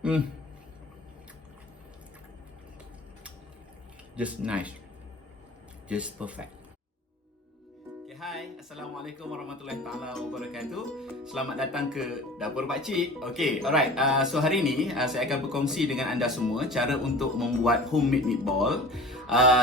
Hmm, just nice, just perfect. Okay, hai, Assalamualaikum warahmatullahi taala wabarakatuh. Selamat datang ke Dapur Pakcik. Okay, alright. So hari ini saya akan berkongsi dengan anda semua cara untuk membuat homemade meatball.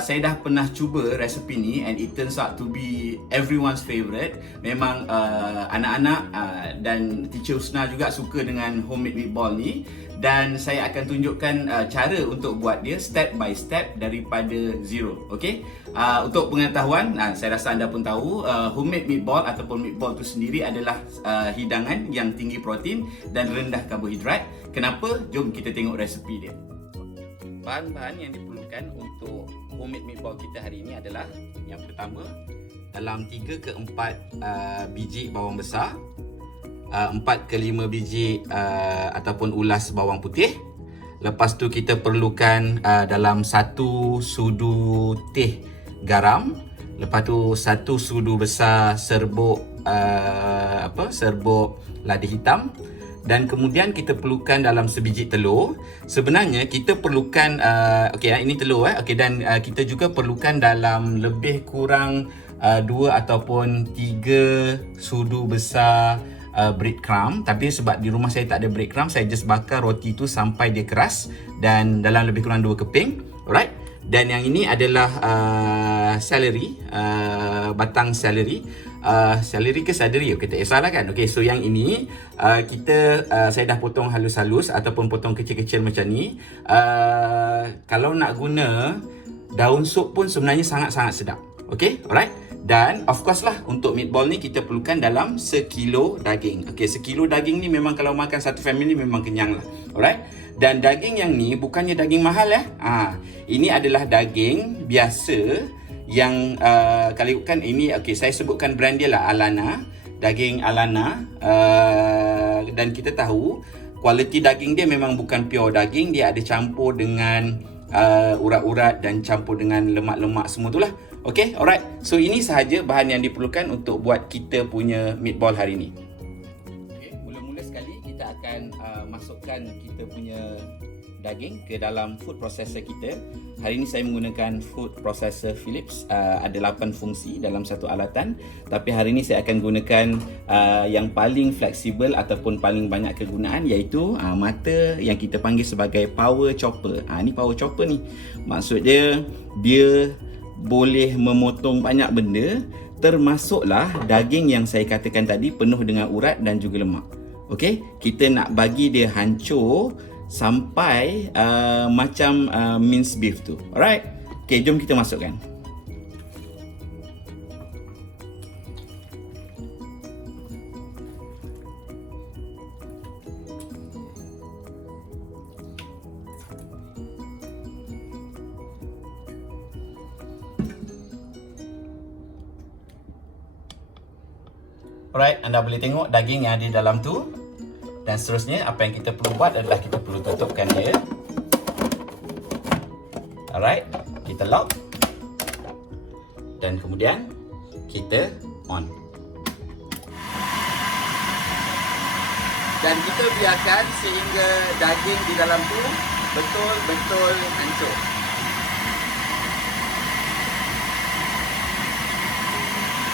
Saya dah pernah cuba resepi ni and it turns out to be everyone's favourite. Memang anak-anak dan teacher Husna juga suka dengan homemade meatball ni. Dan saya akan tunjukkan cara untuk buat dia step by step daripada zero. Okay? Untuk pengetahuan, saya rasa anda pun tahu, homemade meatball ataupun meatball tu sendiri adalah hidangan yang tinggi protein dan rendah karbohidrat. Kenapa? Jom kita tengok resepi dia. Bahan-bahan yang diperlukan untuk homemade meatball kita hari ini adalah yang pertama, dalam 3 ke 4 biji bawang besar, 4 ke 5 biji ataupun ulas bawang putih. Lepas tu kita perlukan dalam 1 sudu teh garam. Lepas tu 1 sudu besar serbuk serbuk lada hitam. Dan kemudian kita perlukan dalam sebiji telur. Sebenarnya kita perlukan ini telur dan kita juga perlukan dalam lebih kurang 2 ataupun 3 sudu besar breadcrumb. Tapi sebab di rumah saya tak ada breadcrumb, saya just bakar roti tu sampai dia keras dan dalam lebih kurang 2 keping. Alright. Dan yang ini adalah celery, batang celery. Celery ke celery, okay, tak kisahlah kan. Okay, so yang ini saya dah potong halus-halus ataupun potong kecil-kecil macam ni. Kalau nak guna daun sup pun sebenarnya sangat-sangat sedap. Okay, alright. Dan of course lah, untuk meatball ni kita perlukan dalam sekilo daging. Okay, sekilo daging ni memang kalau makan satu family memang kenyang lah. Alright. Dan daging yang ni bukannya daging mahal ini adalah daging biasa yang kalau ikutkan ini, saya sebutkan brand dia lah, Alana. Daging Alana. Dan kita tahu kualiti daging dia memang bukan pure daging, dia ada campur dengan urat-urat dan campur dengan lemak-lemak semua tu lah. Okay, alright. So ini sahaja bahan yang diperlukan untuk buat kita punya meatball hari ni. Okay, mula-mula sekali kita akan masukkan kita punya daging ke dalam food processor kita. Hari ini saya menggunakan food processor Philips. Ada 8 fungsi dalam satu alatan. Tapi hari ini saya akan gunakan yang paling fleksibel ataupun paling banyak kegunaan, iaitu mata yang kita panggil sebagai power chopper. Ini power chopper ni. Maksud dia boleh memotong banyak benda, termasuklah daging yang saya katakan tadi penuh dengan urat dan juga lemak. Okey, kita nak bagi dia hancur sampai macam minced beef tu. Alright. Okey, jom kita masukkan. Alright, anda boleh tengok daging yang ada di dalam tu. Dan seterusnya, apa yang kita perlu buat adalah kita perlu tutupkan dia. Alright, kita lock. Dan kemudian, kita on. Dan kita biarkan sehingga daging di dalam tu betul-betul hancur.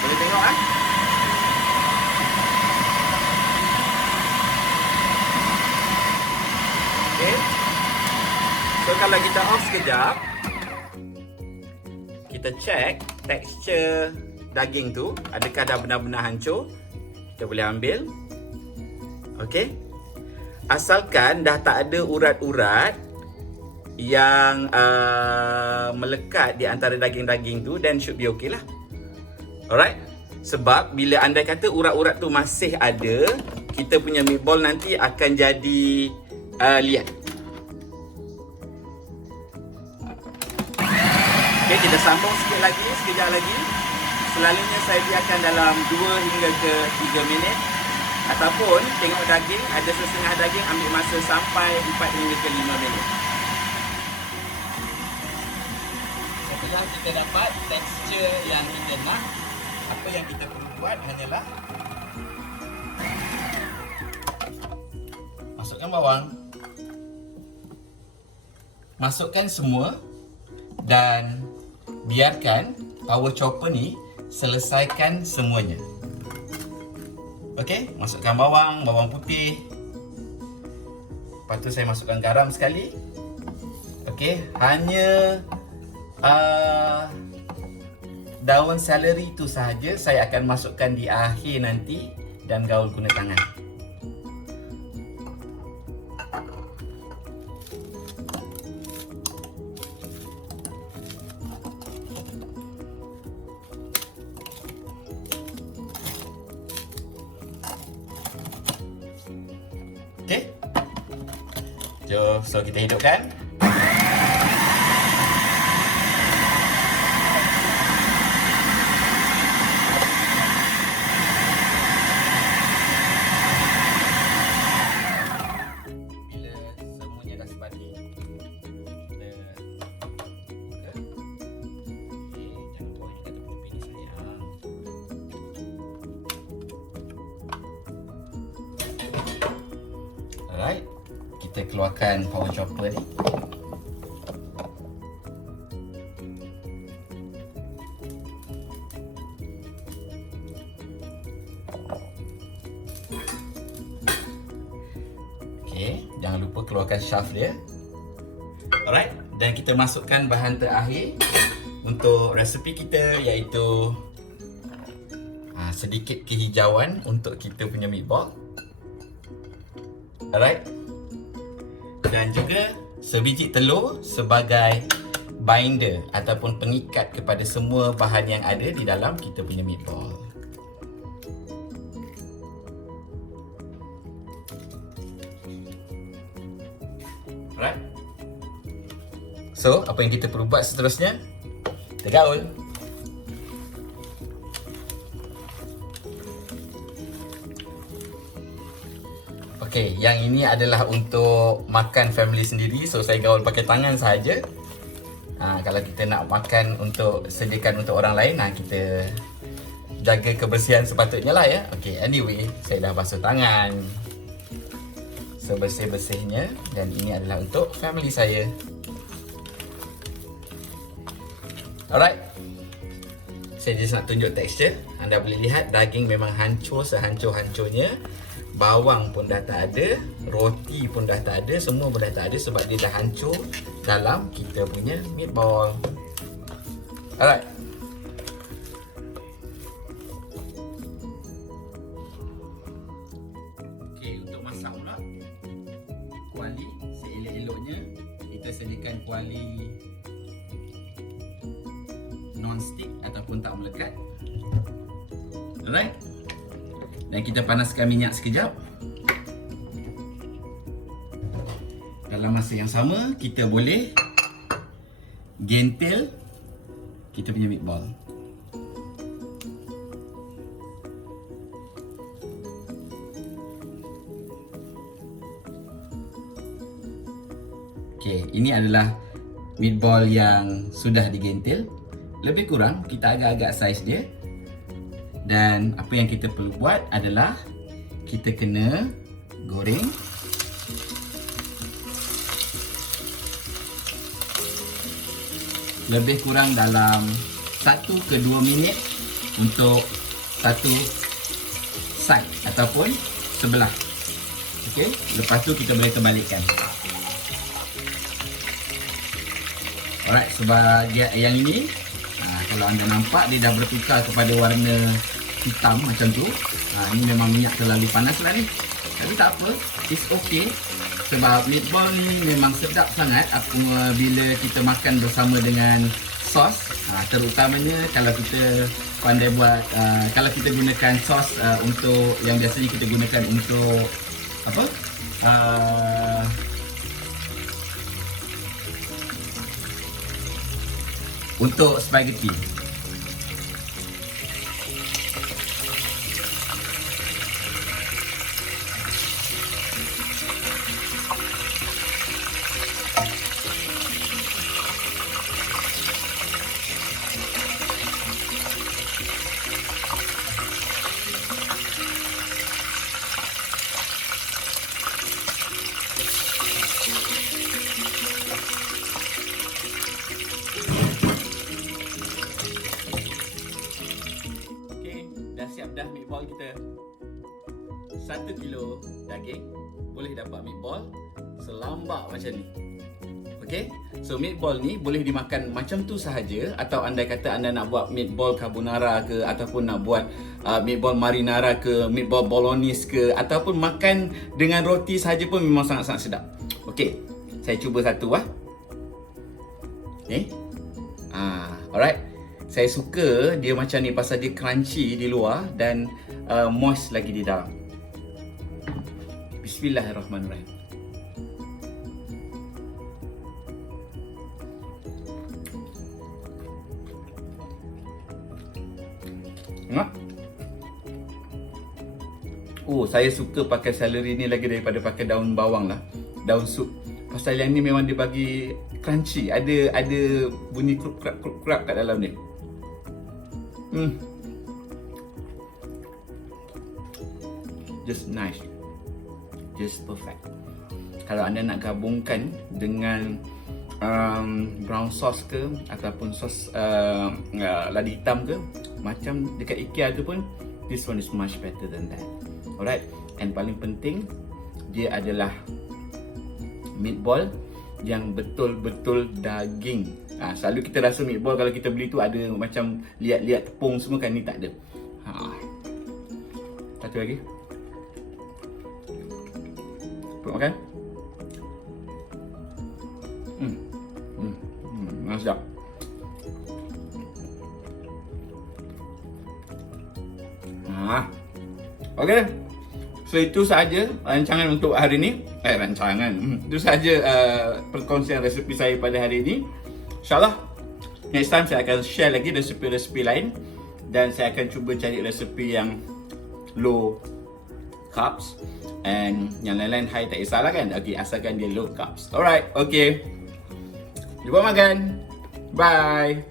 Boleh tengok Okay. So kalau kita off sekejap, kita check tekstur daging tu, adakah dah benar-benar hancur. Kita boleh ambil. Okay. Asalkan dah tak ada urat-urat yang melekat di antara daging-daging tu, then should be okay lah. Alright. Sebab bila anda kata urat-urat tu masih ada, kita punya meatball nanti akan jadi lihat. Okay, kita sambung sekejap lagi. Selalunya saya biarkan dalam 2 hingga ke 3 minit. Ataupun tengok daging, ada setengah daging ambil masa sampai 4 hingga ke 5 minit. Setelah kita dapat tekstur yang kita nak, apa yang kita perlu buat hanyalah masukkan bawang. masukkan semua dan biarkan power chopper ni selesaikan semuanya. Okey, masukkan bawang putih. Lepas tu saya masukkan garam sekali. Okey, hanya daun seleri tu sahaja saya akan masukkan di akhir nanti dan gaul guna tangan. Okey. So kita hidupkan. Bila semuanya dah sebanding, kita buka. Okey, jangan buang dekat tepi ni sayang. Alright, kita keluarkan power chopper ni. Okey, jangan lupa keluarkan shaft dia. Alright, dan kita masukkan bahan terakhir untuk resepi kita, iaitu sedikit kehijauan untuk kita punya meatball. Alright. Dan juga sebiji telur sebagai binder ataupun pengikat kepada semua bahan yang ada di dalam kita punya meatball. Alright. So, apa yang kita perlu buat seterusnya? Kita gaul. Okey, yang ini adalah untuk makan family sendiri. So, saya gaul pakai tangan sahaja. Kalau kita nak makan untuk sediakan untuk orang lain, kita jaga kebersihan sepatutnya lah ya. Okey, anyway, saya dah basuh tangan sebersih-bersihnya. Dan ini adalah untuk family saya. Alright. Saya just nak tunjuk tekstur. Anda boleh lihat daging memang hancur sehancur-hancurnya. Bawang pun dah tak ada, roti pun dah tak ada, semua pun dah tak ada sebab dia dah hancur dalam kita punya meatball. Alright. Okey, untuk masak pula, kuali seelok-eloknya kita sediakan kuali non-stick ataupun tak melekat. Alright. Dan kita panaskan minyak sekejap. Dalam masa yang sama, kita boleh gentil kita punya meatball. Okey, ini adalah meatball yang sudah digentil. Lebih kurang kita agak-agak saiz dia. Dan apa yang kita perlu buat adalah kita kena goreng lebih kurang dalam 1 ke 2 minit untuk satu side ataupun sebelah. Okey, lepas tu kita boleh terbalikkan. Alright, sebab yang ini kalau anda nampak dia dah bertukar kepada warna hitam macam tu. Ini memang minyak terlalu panas lah ni. Tapi tak apa, it's okay. Sebab meatball ni memang sedap sangat apabila kita makan bersama dengan sos. Terutamanya kalau kita pandai buat, kalau kita gunakan sos untuk yang biasanya kita gunakan untuk apa? Untuk spaghetti. 1 kilo daging boleh dapat meatball selambak macam ni. Okey, so meatball ni boleh dimakan macam tu sahaja, atau andai kata anda nak buat meatball carbonara ke, ataupun nak buat meatball marinara ke, meatball bolognese ke, ataupun makan dengan roti sahaja pun memang sangat-sangat sedap. Okey, saya cuba satu Okay. Alright. Saya suka dia macam ni pasal dia crunchy di luar dan moist lagi di dalam. Bismillahirrahmanirrahim. Saya suka pakai celery ni lagi daripada pakai daun bawang lah, daun sup. Pasal yang ni memang dia bagi crunchy, ada bunyi krap kat dalam ni. Just nice, just perfect. Kalau anda nak gabungkan dengan brown sauce ke ataupun sos ladi hitam ke, macam dekat IKEA tu pun, this one is much better than that. Alright, and paling penting dia adalah meatball yang betul-betul daging. Selalu kita rasa meatball kalau kita beli tu ada macam liat-liat tepung semua kan, ni tak ada. Satu lagi. Perut makan. Sedap. Okey. So itu sahaja rancangan untuk hari ini. Itu sahaja perkongsian resepi saya pada hari ini. InsyaAllah next time saya akan share lagi resepi-resepi lain, dan saya akan cuba cari resepi yang low carbs, and yang lain-lain high tak kisahlah kan. Okay, asalkan dia low carbs. Alright, okay. Jumpa makan. Bye.